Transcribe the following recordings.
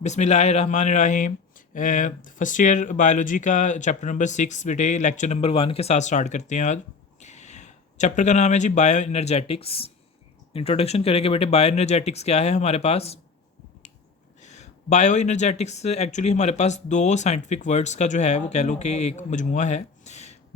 बिस्मिल्लाहिर्रहमानिर्रहीम। First year biology का chapter number 6 बेटे लेक्चर नंबर 1 के साथ स्टार्ट करते हैं। आज चैप्टर का नाम है जी बायो एनर्जेटिक्स। इंट्रोडक्शन करेंगे बेटे। बायो एनर्जेटिक्स क्या है हमारे पास। बायो एनर्जेटिक्स एक्चुअली हमारे पास दो साइंटिफिक वर्ड्स का जो है वो कह लो कि एक मजमुआ है।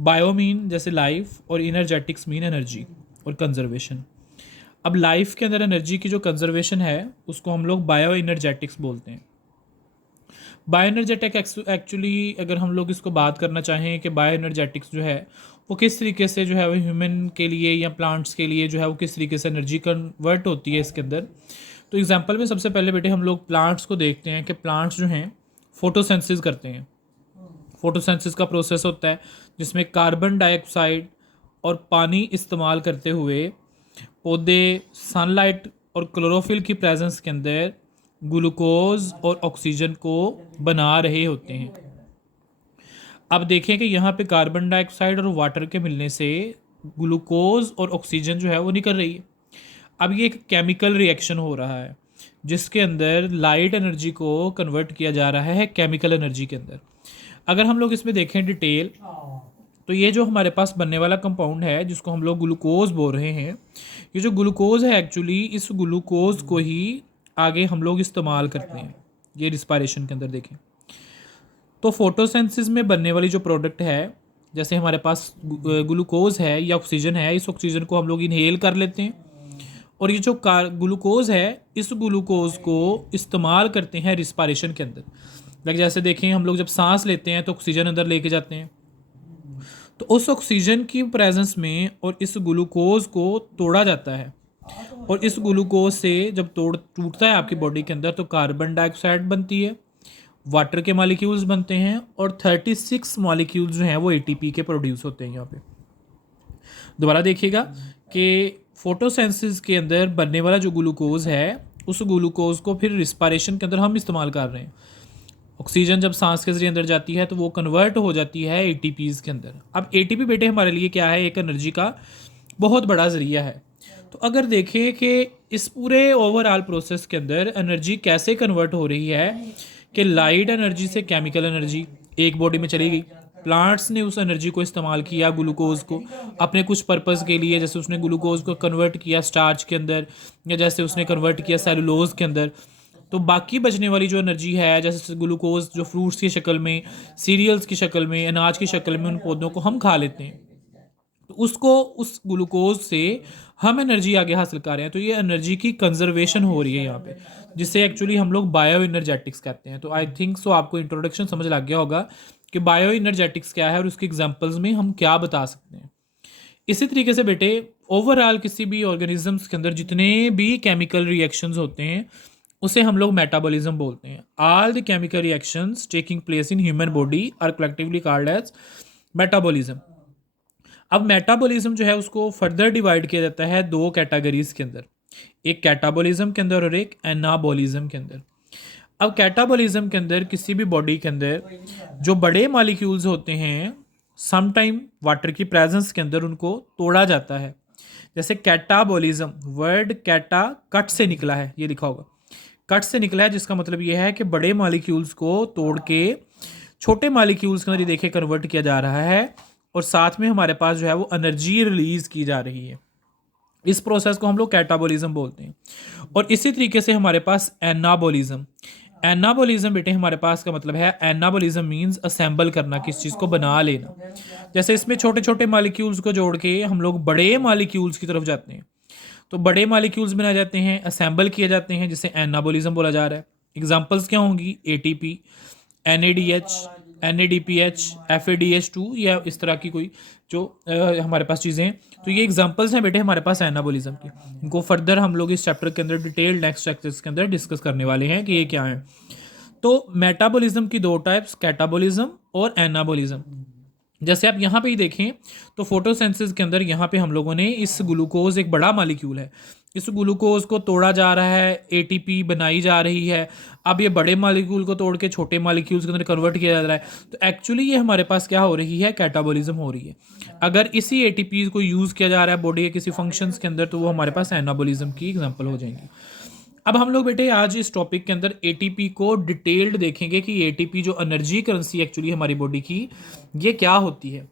बायो मीन जैसे लाइफ और इनर्जेटिक्स मीन एनर्जी और कंजर्वेशन। अब लाइफ के अंदर एनर्जी की जो कंजर्वेशन है उसको हम लोग बायो एनर्जेटिक्स बोलते हैं। बायो एनर्जेटिक एक्चुअली अगर हम लोग इसको बात करना चाहें कि बायो एनर्जेटिक्स जो है वो किस तरीके से जो है वो ह्यूमन के लिए या प्लांट्स के लिए जो है वो किस तरीके से एनर्जी कन्वर्ट होती है इसके अंदर। तो एग्जांपल में सबसे पहले बेटे हम लोग प्लांट्स को देखते हैं कि प्लांट्स जो हैं फोटोसिंथेसिस करते हैं। फोटोसिंथेसिस का प्रोसेस होता है जिसमें कार्बन डाइऑक्साइड और पानी इस्तेमाल करते हुए पौधे सनलाइट और क्लोरोफिल की प्रेजेंस के अंदर ग्लूकोज और ऑक्सीजन को बना रहे होते हैं। अब देखें कि यहाँ पे कार्बन डाइऑक्साइड और वाटर के मिलने से ग्लूकोज और ऑक्सीजन जो है वो निकल रही है। अब ये एक केमिकल रिएक्शन हो रहा है जिसके अंदर लाइट एनर्जी को कन्वर्ट किया जा रहा है केमिकल एनर्जी के अंदर। अगर हम लोग इसमें देखें डिटेल तो ये जो हमारे पास बनने वाला कंपाउंड है जिसको हम लोग ग्लूकोज बोल रहे हैं, ये जो ग्लूकोज है एक्चुअली इस ग्लूकोज को ही आगे हम लोग इस्तेमाल करते हैं। ये रिस्पायरेशन के अंदर देखें तो फोटोसिंथेसिस में बनने वाली जो प्रोडक्ट है जैसे हमारे पास ग्लूकोज है या ऑक्सीजन है, इस ऑक्सीजन को हम लोग इनहेल कर लेते हैं और ये जो ग्लूकोज है इस ग्लूकोज को इस्तेमाल करते हैं रिस्पायरेशन के अंदर। लाइक जैसे देखें हम लोग जब सांस लेते हैं तो ऑक्सीजन अंदर लेके जाते हैं, तो उस ऑक्सीजन की प्रेजेंस में और इस ग्लूकोज को तोड़ा जाता है और इस ग्लूकोज से जब टूटता है आपकी बॉडी के अंदर तो कार्बन डाइऑक्साइड बनती है, वाटर के मॉलिक्यूल्स बनते हैं और 36 मॉलिक्यूल्स जो हैं वो एटीपी के प्रोड्यूस होते हैं। यहाँ पे दोबारा देखिएगा कि फोटोसिंथेसिस के अंदर बनने वाला जो ग्लूकोज है उस ग्लूकोज को फिर रिस्पायरेशन के अंदर हम इस्तेमाल कर रहे हैं। ऑक्सीजन जब सांस के जरिए अंदर जाती है तो वो कन्वर्ट हो जाती है एटीपीज के अंदर। अब एटीपी बेटे हमारे लिए क्या है, एक एनर्जी का बहुत बड़ा जरिया है। तो अगर देखें कि इस पूरे ओवरऑल प्रोसेस के अंदर एनर्जी कैसे कन्वर्ट हो रही है कि लाइट एनर्जी से केमिकल एनर्जी एक बॉडी में चली गई, प्लांट्स ने उस एनर्जी को इस्तेमाल किया ग्लूकोज को अपने कुछ पर्पस के लिए, जैसे उसने ग्लूकोज को कन्वर्ट किया स्टार्च के अंदर या जैसे उसने कन्वर्ट किया सेलुलोज के अंदर। तो बाकी बचने वाली जो एनर्जी है जैसे ग्लूकोज जो फ्रूट्स की शक्ल में, सीरियल्स की शक्ल में, अनाज की शक्ल में उन पौधों को हम खा लेते हैं, तो उसको उस ग्लूकोज से हम एनर्जी आगे हासिल कर रहे हैं। तो ये एनर्जी की कंजर्वेशन हो रही है यहाँ पे, जिससे एक्चुअली हम लोग बायो एनर्जेटिक्स कहते हैं। तो आई थिंक सो आपको इंट्रोडक्शन समझ लग गया होगा कि बायो एनर्जेटिक्स क्या है और उसके एग्जांपल्स में हम क्या बता सकते हैं। इसी तरीके से बेटे ओवरऑल किसी भी ऑर्गेनिजम्स के अंदर जितने भी केमिकल रिएक्शंस होते हैं उसे हम लोग मेटाबॉलिज्म बोलते हैं। All the chemical reactions taking place in human body are collectively called as metabolism. अब मेटाबॉलिज्म जो है उसको फर्दर डिवाइड किया जाता है दो कैटेगरीज के अंदर, एक कैटाबॉलिज्म के अंदर और एक एनाबॉलिज्म के अंदर। अब कैटाबॉलिज्म के अंदर किसी भी बॉडी के अंदर जो बड़े मॉलिक्यूल्स होते हैं सम टाइम वाटर की प्रेजेंस के अंदर उनको तोड़ा जाता है। जैसे कैटाबॉलिज्म, वर्ड कैटा कट से निकला है, ये लिखा होगा कट से निकला है, जिसका मतलब ये है कि बड़े मॉलिक्यूल्स को तोड़ के छोटे मॉलिक्यूल्स के अंदर ये देखे कन्वर्ट किया जा रहा है और साथ में हमारे पास जो है वो एनर्जी रिलीज की जा रही है। इस प्रोसेस को हम लोग कैटाबॉलिज्म बोलते हैं। और इसी तरीके से हमारे पास एनाबॉलिज्म। एनाबॉलिज्म बेटे हमारे पास का मतलब है, एनाबॉलिज्म मींस असेंबल करना, किस चीज़ को बना लेना। जैसे इसमें छोटे छोटे मॉलिक्यूल्स को जोड़ के हम लोग बड़े मॉलिक्यूल्स की तरफ जाते हैं, तो बड़े मॉलिक्यूल्स बनाए जाते हैं, असेंबल किए जाते हैं, जिसे एनाबॉलिज्म बोला जा रहा है। एग्जांपल्स क्या होंगी, एटीपी, NADH, NADPH, FADH2 या इस तरह की कोई जो हमारे पास चीज़ें हैं। तो ये एग्जांपल्स हैं बेटे हमारे पास एनाबॉलिज्म के। इनको फर्दर हम लोग इस चैप्टर के अंदर डिटेल नेक्स्ट चैप्टर्स के अंदर डिस्कस करने वाले हैं कि ये क्या है। तो मेटाबॉलिज्म की दो टाइप्स, कैटाबॉलिज्म और एनाबॉलिज्म। जैसे आप यहाँ पे ही देखें तो फोटोसिंथेसिस के अंदर यहाँ पे हम लोगों ने इस ग्लूकोज एक बड़ा मॉलिक्यूल है, इस ग्लूकोज को तोड़ा जा रहा है, एटीपी बनाई जा रही है। अब ये बड़े मॉलिक्यूल को तोड़ के छोटे मॉलिक्यूल्स के अंदर कन्वर्ट किया जा रहा है। तो एक्चुअली ये हमारे पास क्या हो रही है, कैटाबॉलिज्म हो रही है। अगर इसी एटीपी को यूज़ किया जा रहा है बॉडी के किसी फंक्शंस के अंदर तो वो हमारे पास एनाबॉलिज्म की एग्जाम्पल हो जाएंगी। अब हम लोग बेटे आज इस टॉपिक के अंदर एटीपी को डिटेल्ड देखेंगे कि एटीपी जो एनर्जी करेंसी एक्चुअली हमारी बॉडी की ये क्या होती है।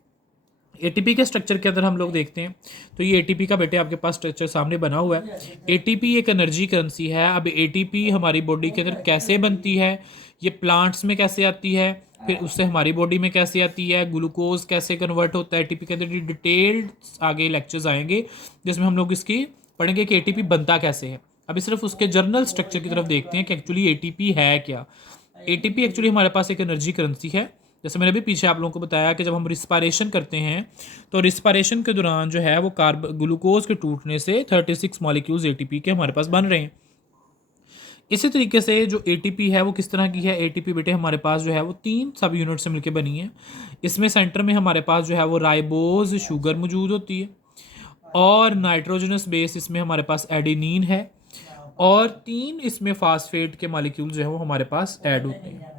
एटीपी के स्ट्रक्चर के अंदर हम लोग देखते हैं तो ये एटीपी का बेटे आपके पास स्ट्रक्चर सामने बना हुआ है। एटीपी एक एनर्जी करेंसी है। अब एटीपी हमारी बॉडी के अंदर कैसे बनती है, ये प्लांट्स में कैसे आती है, फिर उससे हमारी बॉडी में कैसे आती है, ग्लूकोज कैसे कन्वर्ट होता है एटीपी के अंदर, ये डिटेल्ड आगे लेक्चर्स आएंगे जिसमें हम लोग इसकी पढ़ेंगे कि एटीपी बनता कैसे है। अभी सिर्फ उसके जर्नल स्ट्रक्चर की तरफ देखते हैं कि एक्चुअली एटीपी है क्या। एटीपी एक्चुअली हमारे पास एक एनर्जी करेंसी है। जैसे मैंने भी पीछे आप लोगों को बताया कि जब हम रिस्पायरेशन करते हैं तो रिस्पायरेशन के दौरान जो है वो ग्लूकोज के टूटने से 36 मॉलिक्यूल्स एटीपी के हमारे पास बन रहे हैं। इसी तरीके से जो एटीपी है वो किस तरह की है। एटीपी बेटे हमारे पास जो है वो 3 सब यूनिट से मिलकर बनी है। इसमें सेंटर में हमारे पास जो है वो राइबोज शुगर मौजूद होती है और नाइट्रोजनस बेस इसमें हमारे पास एडेनिन है और 3 इसमें फास्फेट के मॉलिक्यूल जो है वो हमारे पास ऐड होते हैं।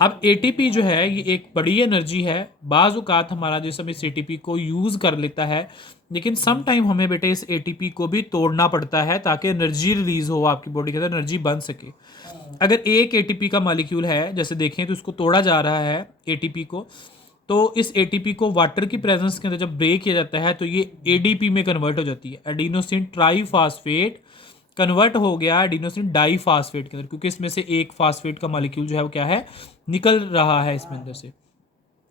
अब एटीपी जो है ये एक बड़ी एनर्जी है। बाज़ औक़ात हमारा जिस्म इस एटीपी को यूज़ कर लेता है, लेकिन सम टाइम हमें बेटे इस एटीपी को भी तोड़ना पड़ता है ताकि एनर्जी रिलीज़ हो, आपकी बॉडी के अंदर एनर्जी बन सके। अगर एक एटीपी का मॉलिक्यूल है जैसे देखें तो इसको तोड़ा जा रहा है एटीपी को, तो इस एटीपी को वाटर की प्रेजेंस के अंदर जब ब्रेक किया जाता है तो ये एडीपी में कन्वर्ट हो जाती है। एडिनोसिन ट्राईफास्फेट कन्वर्ट हो गया एडिनोसिन डाईफास्फेट के अंदर, क्योंकि इसमें से एक फास्फेट का मॉलिक्यूल जो है वो क्या है, निकल रहा है इसमें अंदर से।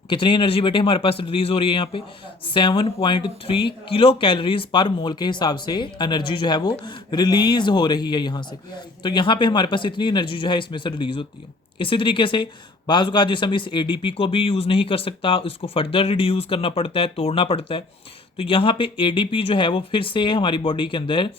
कितनी एनर्जी बेटे हमारे पास रिलीज हो रही है यहाँ पे 7.3 किलो कैलोरीज पर मोल के हिसाब से एनर्जी जो है वो रिलीज हो रही है यहाँ से। तो यहाँ पे हमारे पास इतनी एनर्जी जो है इसमें से रिलीज होती है। इसी तरीके से बाज़ औक़ात जिसम इस एडीपी को भी यूज़ नहीं कर सकता, इसको फर्दर रिड्यूस करना पड़ता है, तोड़ना पड़ता है। तो यहाँ पे एडीपी जो है वो फिर से हमारी बॉडी के अंदर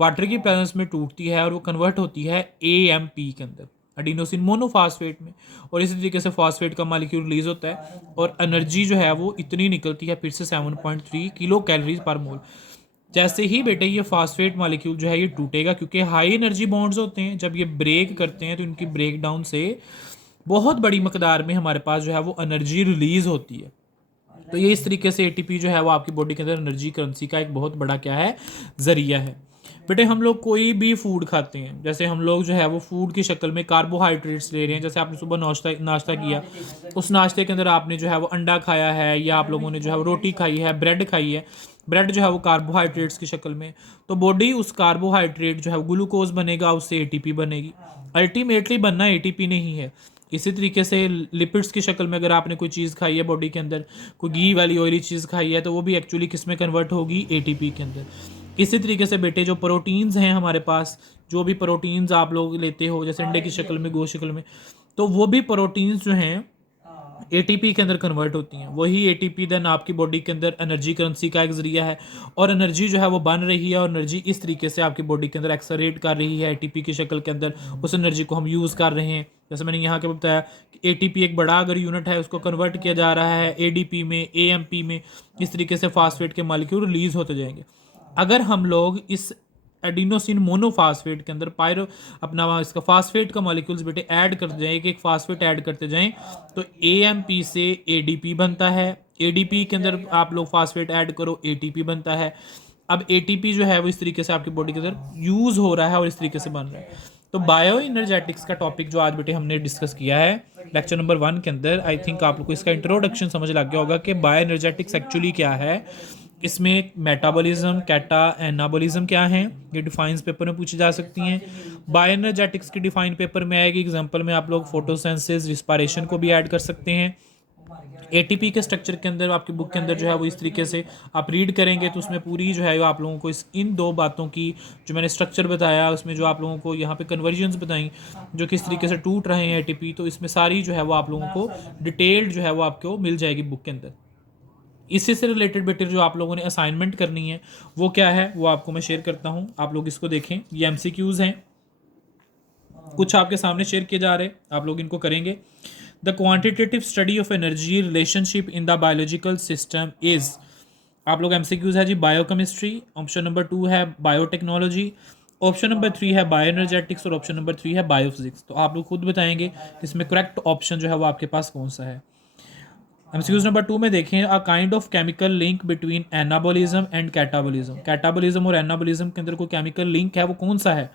वाटर की प्रेजेंस में टूटती है और वो कन्वर्ट होती है एएमपी के अंदर, एडिनोसिन मोनोफास्फेट में, और इसी तरीके से फास्फेट का मॉलिक्यूल रिलीज होता है और एनर्जी जो है वो इतनी निकलती है फिर से 7.3 किलो कैलोरीज पर मोल। जैसे ही बेटे ये फास्फेट मॉलिक्यूल जो है ये टूटेगा, क्योंकि हाई एनर्जी बॉन्ड्स होते हैं, जब ये ब्रेक करते हैं तो इनकी ब्रेक डाउन से बहुत बड़ी मकदार में हमारे पास जो है वो एनर्जी रिलीज होती है। तो ये इस तरीके से एटीपी जो है वो आपकी बॉडी के अंदर एनर्जी करेंसी का एक बहुत बड़ा क्या है, ज़रिया है। बेटे हम लोग कोई भी फूड खाते हैं, जैसे हम लोग जो है वो फूड की शक्ल में कार्बोहाइड्रेट्स ले रहे हैं। जैसे आपने सुबह नाश्ता किया, उस नाश्ते के अंदर आपने जो है वो अंडा खाया है या आप लोगों ने जो है वो रोटी खाई है, ब्रेड खाई है। ब्रेड जो है वो कार्बोहाइड्रेट्स की शक्ल में, तो बॉडी उस कार्बोहाइड्रेट जो है ग्लूकोज बनेगा, उससे एटीपी बनेगी। अल्टीमेटली बनना एटीपी नहीं है। इसी तरीके से लिपिड्स की शक्ल में अगर आपने कोई चीज़ खाई है बॉडी के अंदर, कोई घी वाली ऑयली चीज़ खाई है, तो वो भी एक्चुअली किस में कन्वर्ट होगी, एटीपी के अंदर। इसी तरीके से बेटे जो प्रोटीन्स हैं हमारे पास, जो भी प्रोटीन्स आप लोग लेते हो जैसे अंडे की शक्ल में, गोश्त शक्ल में, तो वो भी प्रोटीन्स जो हैं एटीपी के अंदर कन्वर्ट होती हैं। वही एटीपी देन आपकी बॉडी के अंदर एनर्जी करेंसी का एक ज़रिया है और एनर्जी जो है वो बन रही है और एनर्जी इस तरीके से आपकी बॉडी के अंदर एक्सलरेट कर रही है एटीपी की शक्ल के अंदर। उस एनर्जी को हम यूज़ कर रहे हैं। जैसे मैंने यहाँ के बताया कि एटीपी एक बड़ा अगर यूनिट है, उसको कन्वर्ट किया जा रहा है एडीपी में, एएमपी में। इस तरीके से फास्फेट के मॉलिक्यूल रिलीज होते जाएंगे। अगर हम लोग इस एडिनोसिन मोनोफास्फेट के अंदर अपना इसका फास्फेट का मॉलिक्यूल्स बेटे ऐड करते जाएं, एक फास्फेट ऐड करते जाएं, तो एएमपी से एडीपी बनता है। एडीपी के अंदर आप लोग फास्फेट ऐड करो, एटीपी बनता है। अब एटीपी जो है वो इस तरीके से आपकी बॉडी के अंदर यूज़ हो रहा है और इस तरीके से बन रहा है। तो बायो एनर्जेटिक्स का टॉपिक जो आज बेटे हमने डिस्कस किया है लेक्चर नंबर 1 के अंदर, आई थिंक आप लोग को इसका इंट्रोडक्शन समझ लग गया होगा कि बायो एनर्जेटिक्स एक्चुअली क्या है। इसमें मेटाबॉलिज्म, कैटा एनाबॉलिज्म क्या है, ये डिफाइंस पेपर में पूछी जा सकती हैं। बायो एनर्जेटिक्स की डिफाइन पेपर में आएगी। एग्जांपल में आप लोग फोटोसिंथेसिस, रिस्पायरेशन को भी ऐड कर सकते हैं। एटीपी के स्ट्रक्चर के अंदर आपकी बुक के अंदर जो है वो इस तरीके से आप रीड करेंगे तो उसमें पूरी जो है आप लोगों को इन 2 बातों की जो मैंने स्ट्रक्चर बताया, उसमें जो आप लोगों को यहाँ पे कन्वर्जन्स बताई जो किस तरीके से टूट रहे हैं एटीपी, तो इसमें सारी जो है वो आप लोगों को डिटेल्ड जो है वो आपको मिल जाएगी बुक के अंदर। इससे से रिलेटेड बेटे जो आप लोगों ने असाइनमेंट करनी है वो क्या है, वो आपको मैं शेयर करता हूँ। आप लोग इसको देखें। ये एमसीक्यूज़ हैं, कुछ आपके सामने शेयर किए जा रहे हैं, आप लोग इनको करेंगे। The quantitative study of energy relationship in the biological system is, आप लोग एमसीक्यूज़ है जी बायोकेमिस्ट्री, ऑप्शन नंबर 2 है बायोटेक्नोलॉजी, ऑप्शन नंबर 3 है बायो एनर्जेटिक्स और ऑप्शन नंबर 3 है बायोफिजिक्स। तो आप लोग खुद बताएंगे इसमें करेक्ट ऑप्शन जो है वो आपके पास कौन सा है। एमसीक्यूज नंबर 2 में देखें, a kind of chemical link between anabolism and catabolism. Catabolism और एनाबॉलिज्म के अंदर कोई केमिकल लिंक है, वो कौन सा है।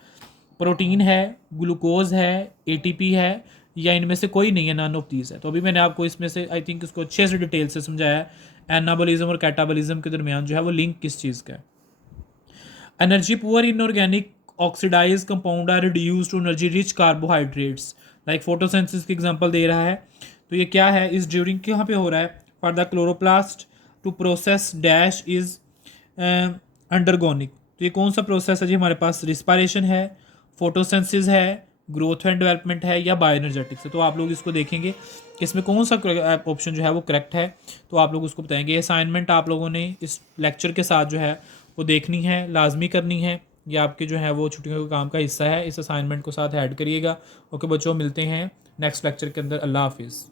प्रोटीन है, ग्लूकोज है, एटीपी है, या इनमें से कोई नहीं है, नन ऑफ दीज है। तो अभी मैंने आपको इसमें से आई थिंक इसको अच्छे से डिटेल से समझाया है एनाबॉलिज्म और कैटाबॉलिज्म के दरमियान जो है वो लिंक किस चीज़ का है। Energy poor inorganic oxidise compound are reduce to energy rich carbohydrates like photosynthesis की एग्जांपल दे रहा है। तो ये क्या है, इस ड्यूरिंग कहाँ पे हो रहा है, for the chloroplast to process dash is undergoing. तो ये कौन सा प्रोसेस है जी, हमारे पास रिस्पायरेशन है, फोटोसिंथेसिस है, ग्रोथ एंड डेवलपमेंट है, या बायोएनर्जेटिक्स है। तो आप लोग इसको देखेंगे कि इसमें कौन सा ऑप्शन जो है वो करेक्ट है, तो आप लोग उसको बताएंगे। असाइनमेंट आप लोगों ने इस लेक्चर के साथ जो है वो देखनी है, लाजमी करनी है। ये आपके जो है वो छुट्टियों के काम का हिस्सा है, इस असाइनमेंट को साथ ऐड करिएगा। ओके बच्चों, मिलते हैं नेक्स्ट लेक्चर के अंदर। अल्लाह हाफिज़।